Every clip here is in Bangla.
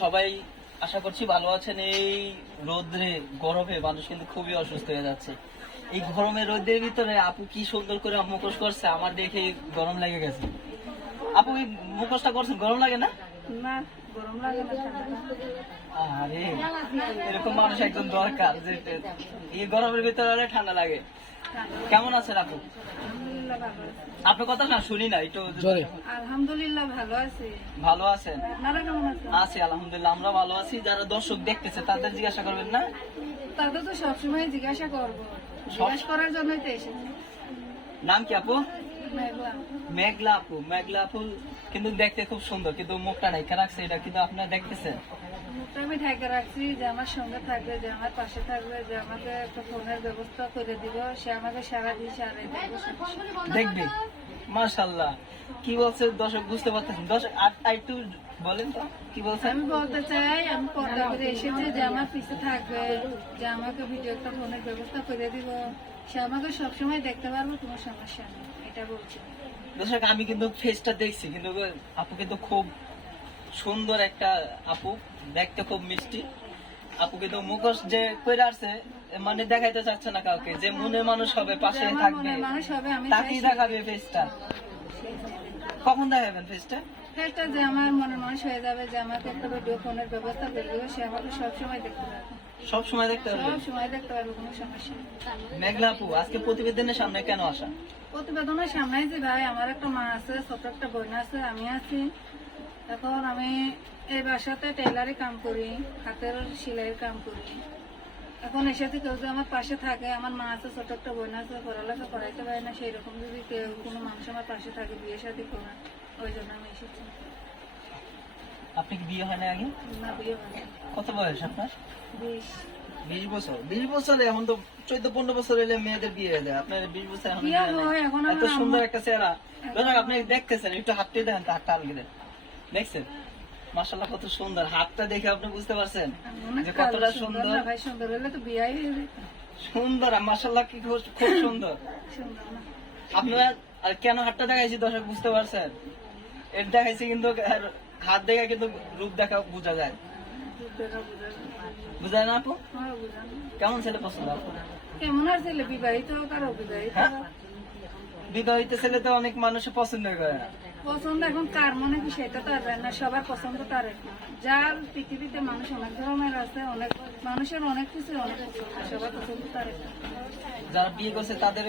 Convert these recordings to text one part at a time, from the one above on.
সবাই আশা করছি ভালো আছেন। এই রোদ্রে গরমে মানুষ কিন্তু খুবই অসুস্থ হয়ে যাচ্ছে। এই গরমের রোদের ভিতরে আপু কি সুন্দর করে মুখোশ করছে, আমার দেখে গরম লেগে গেছে। আপু এই মুখোশটা করছেন, গরম লাগে না? না, গরম লাগে না, ঠান্ডা লাগে। আরে এরকম মানুষ একদম দরকার, যে এই গরমের ভিতরে হলে ঠান্ডা লাগে। কেমন আছেন আপু? আলহামদুলিল্লাহ ভালো আছি। আপনার কথা না শুনি না, একটু আলহামদুলিল্লাহ ভালো আছি। ভালো আছেন? আপনারা কেমন আছেন? আছি আলহামদুলিল্লাহ, আমরা ভালো আছি। যারা দর্শক দেখতেছে তাদের জিজ্ঞাসা করবেন না? তাদের তো সবসময় জিজ্ঞাসা করবো, জিজ্ঞাসা করার জন্যই তো এসেছি। নাম কি আপু? মেঘলা। মেঘলা আপু। মেঘলা আপু কিন্তু দেখতে খুব সুন্দর, কিন্তু মুখটা ঢাকা রাখছে, এটা কিন্তু আপনারা দেখতেছেন। মুখটা আমি ঢাকা রাখছি, যে আমার সঙ্গে থাকবে, যে আমার পাশে থাকবে, যে আমাকে একটা ফোনের ব্যবস্থা করে দিব, সে আমাকে সারাদিন সারাই দেখবে মাশাআল্লাহ। কি বলছে দর্শক বুঝতে পারতেছেন? দর্শক আর একটু বলেন তো কি বলছেন। আমি বলতে চাই, আমি পর্দা করে এসেছি, যে আমার পিছে থাকবে, যে আমাকে ভিডিও একটা ফোনের ব্যবস্থা করে দিব, সে আমাকে সবসময় দেখতে পারবো, কোনো সমস্যা নেই, এটা বলছি। দর্শক আমি কিন্তু ফেসটা দেখছি, কিন্তু আপু কিন্তু খুব সুন্দর একটা আপু, দেখতে খুব মিষ্টি আপু। কিন্তু মুখোশ যে কইরা আসছে, মানে দেখাইতে চাচ্ছে না কাউকে, যে মনে মানুষ হবে, পাশে যে আমার থাকবে, মনের মানুষ হবে, আমি তাকেই চাই দেখাবে ফেসটা। কখন দেখাবেন ফেসটা? ফেসটা যে আমার মনের মানুষ হয়ে যাবে, যে আমাকে একটা ভিডিও ফোনের ব্যবস্থা করে দেবে, সে আমাকে সবসময় দেখতে পারবে, সব সময় দেখতে হবে। সবসময় দেখতে পারবে, কোনো সমস্যা নেই। মেঘলা আপু, আজকে প্রতিবেদনের সামনে কেন আসা? প্রতিবেদনের সামনে যে ভাই, আমার একটা মা আছে, ছোট একটা বোন আছে, আমি আছি। এখন আমি এই বাসাতে টেলারি কাম করি, হাতের সেলাইয়ের কাম করি। এখন এসেছি, কেউ যদি আমার পাশে থাকে, আমার মা আছে, ছোট একটা বোন আছে, পড়ালেখা করাইতে পারে না, সেই রকম যদি কেউ কোনো মানুষ আমার পাশে থাকে, বিয়ে শাদী করে, ওই জন্য আমি এসেছি। আপনি কি বিয়ে হয় না আগে? না, বিয়ে হয় না। কত বয়স আপনার? 20। 20 বছর? 20 বছরে এখন তো 14-15 বছর হলে মেয়েদের বিয়ে হয়ে যায়, আপনার 20 বছর এখন বিয়ে বিয়ে হয় হয়, নাই। এখন এত আমার সুন্দর আম্মা- একটা চেহারা। দর্শক আপনি দেখতেছেন, একটু হাতটা দেখেন তো, হাতটা আলগি দেন। দেখছেন মাশাআল্লাহ কত সুন্দর। হাতটা দেখে আপনি বুঝতে পারছেন অনেক যে কতটা কালো, সুন্দর। না ভাই, সুন্দর হলে তো বিয়ে হয়ে যেত। সুন্দর মাশাআল্লাহ, কি খুব খুব সুন্দর। সুন্দর না? আপনারা আর কেন হাতটা দেখাইছি দর্শক বুঝতে পারছেন? এর দেখাইছি কিন্তু হাত দেখে কিন্তু রূপ দেখা বোঝা যায়। রূপ দেখা বোঝা যায়। বুঝায় না আপু? হ্যাঁ, বোঝা যায়। কেমন ছেলে পছন্দ আপু? কেমন আর ছেলে, বিবাহিত হোক আর অবিবাহিত হ্যাঁ? হোক। বিবাহিত ছেলে তো অনেক মানুষ পছন্দ করে না। পছন্দ এখন কার মনে কি সেটা তো আর জানি না, সবার পছন্দ তার এক না। যার পৃথিবীতে মানুষ অনেক ধরনের আছে, অনেক মানুষের অনেক কিছু অনেক পছন্দ, সবার পছন্দ তার এক না। যারা বিয়ে করছে তাদের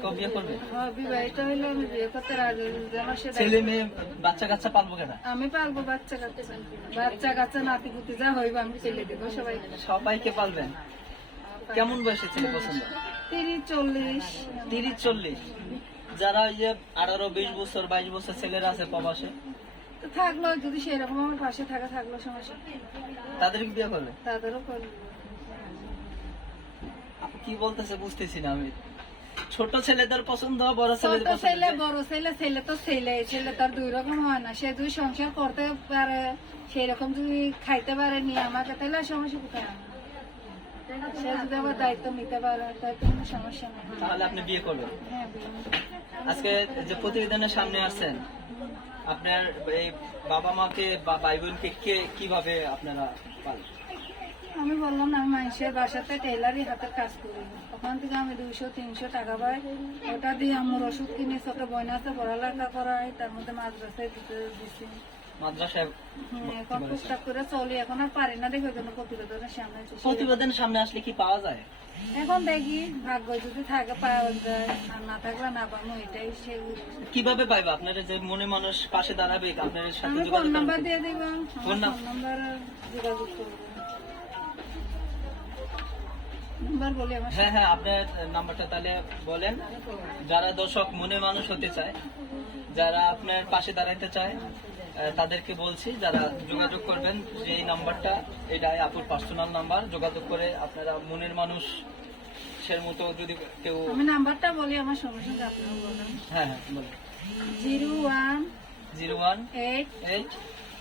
কেউ বিয়ে করবে? হ্যাঁ, বিবাহিত হইলে আমি বিয়ে করতে রাজি, যেন সেটা ছেলে মেয়ে বাচ্চা কাচ্চা পালবো কেনা? আমি পারবো। বাচ্চা কাচ্চা, বাচ্চা কাচ্চা নাতি পুতি যা হইব আমি চলে দেবো সবাই। সবাইকে পালবেন? কেমন বয়সে ছেলে পছন্দ? 30-40। 30-40? যারা ওই যে 18-20 বছর 22 বছর ছেলেরা আছে প্রবাসে, তো থাকলো, যদি সেরকম আমার পাশে থাকা থাকলো, সমস্যা নেই। তাদের কি বিয়ে করবে? তাদেরও করবো। আপু কি বলতেছে বুঝতেছি না আমি। ছোট ছেলেদের পছন্দ, বড় ছেলেদের ছোট ছেলে, পছন্দ? বড় ছেলে, ছেলে তো ছেলে, ছেলে তার দুই রকম হয় না। সে যদি সংসার করতে পারে, সেই রকম যদি খাইতে পারে নিয়ে আমাকে, তাহলে আর সমস্যা কোথায় আমার? সে যদি আবার দায়িত্ব নিতে পারে, তাই তো কোনো সমস্যা নেই। তাহলে আপনি বিয়ে করবেন? হ্যাঁ, বিয়ে। আজকে যে প্রতিবেদনের সামনে আসছেন, আপনার এই বাবা মাকে বা ভাই বোনকে কিভাবে আপনারা পালন? আমি বললাম না, আমি মানুষের বাসাতে টেলারি হাতের কাজ করি, ওখান থেকে আমি 200-300 টাকা পাই। ওটা দিয়ে আমার ওষুধ কিনে, ছোট বোন আছে, পড়ালেখা করাই, তার মধ্যে মাদ্রাসায় দিছি। মাদ্রাসায় এখন টুকটাক করে চলি, এখন আর পারি না, দেখে ওই জন্য প্রতিবেদনের সামনে এসেছি। প্রতিবেদনের সামনে আসলে কি পাওয়া যায়? এখন দেখি, ভাগ্য যদি থাকে পাওয়া যায়, আর না থাকলে না পাবো, এটাই সে। কিভাবে পাইবা? আপনার যে মনে মানুষ পাশে দাঁড়াবে, আপনার সাথে আমি ফোন যোগাযোগ নাম্বার করবে। দিয়ে দিব, ফোন ফোন নাম্বার যোগাযোগ করবো। নাম্বার বলি আমার হ্যাঁ হ্যাঁ, আপনার নাম্বারটা তাহলে বলেন। যারা দর্শক মনে মানুষ হতে চায়, যারা আপনার পাশে দাঁড়াইতে চায়, তাদেরকে বলছি যারা যোগাযোগ করবেন, যে এই নাম্বারটা, এটাই আপুর পার্সোনাল নাম্বার। যোগাযোগ করে আপনারা মনের মানুষের মতো যদি কেউ। আমি নাম্বারটা বলি, আমার সঙ্গে সঙ্গে আপনারা বলেন। হ্যাঁ হ্যাঁ বলেন। 0184 0184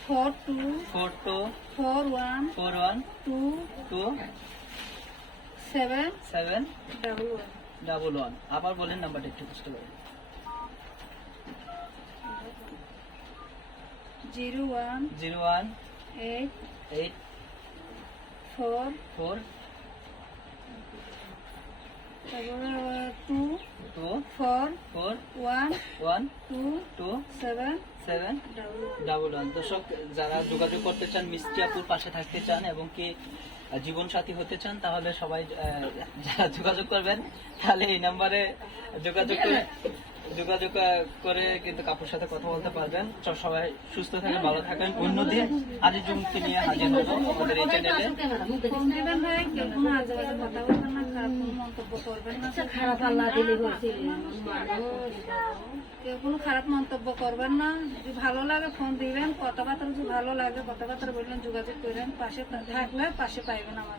42 42 41 41 2 7 7 11। 11। আবার বলেন নাম্বারটা একটু কষ্ট করে। 01 01 8 8 4 4 তারপরে 2 2 4 4 1 1 2 2 7 7 ডাবল ওয়ান। দর্শক, যারা যোগাযোগ করতে চান, মিষ্টি আপুর পাশে থাকতে চান এবং কি জীবন সাথী হতে চান, তাহলে সবাই যারা যোগাযোগ করবেন, তাহলে এই নাম্বারে যোগাযোগ করে কিন্তু কাপুর সাথে কথা বলতে পারবেন। তো সবাই সুস্থ থাকেন, ভালো থাকেন। অন্যদিন আজিজুমকে নিয়ে হাজির হবো আমাদের এই চ্যানেলে। ফোন দিবেন ভাই, কেউ কোনো আজে বাজে কথা বলবেন না, খারাপ কোনো মন্তব্য করবেন না, খারাপ আল্লাহ দিলে করছি কেউ কোনো খারাপ মন্তব্য করবেন না। যদি ভালো লাগে ফোন দিবেন, কথাবার্তা যদি ভালো লাগে কথাবার্তা বললেন, যোগাযোগ করেন, পাশে থাকলে পাশে পাইবেন আমার।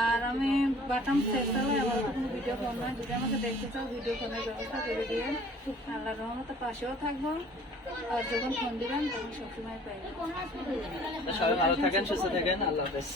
আর আমি বাটাম সেক্টরে আমার তো কোনো ভিডিও ফোন নয়, যদি আমাকে দেখতে চাও ভিডিও ফোনের ব্যবস্থা করে দিবেন। আল্লাহ রহমতে পাশেও থাকবো, আর যখন ফোন দিবেন তখন সবসময় পাইবেন। সবাই ভালো থাকেন, সুস্থ থাকেন, আল্লাহ হাফেজ।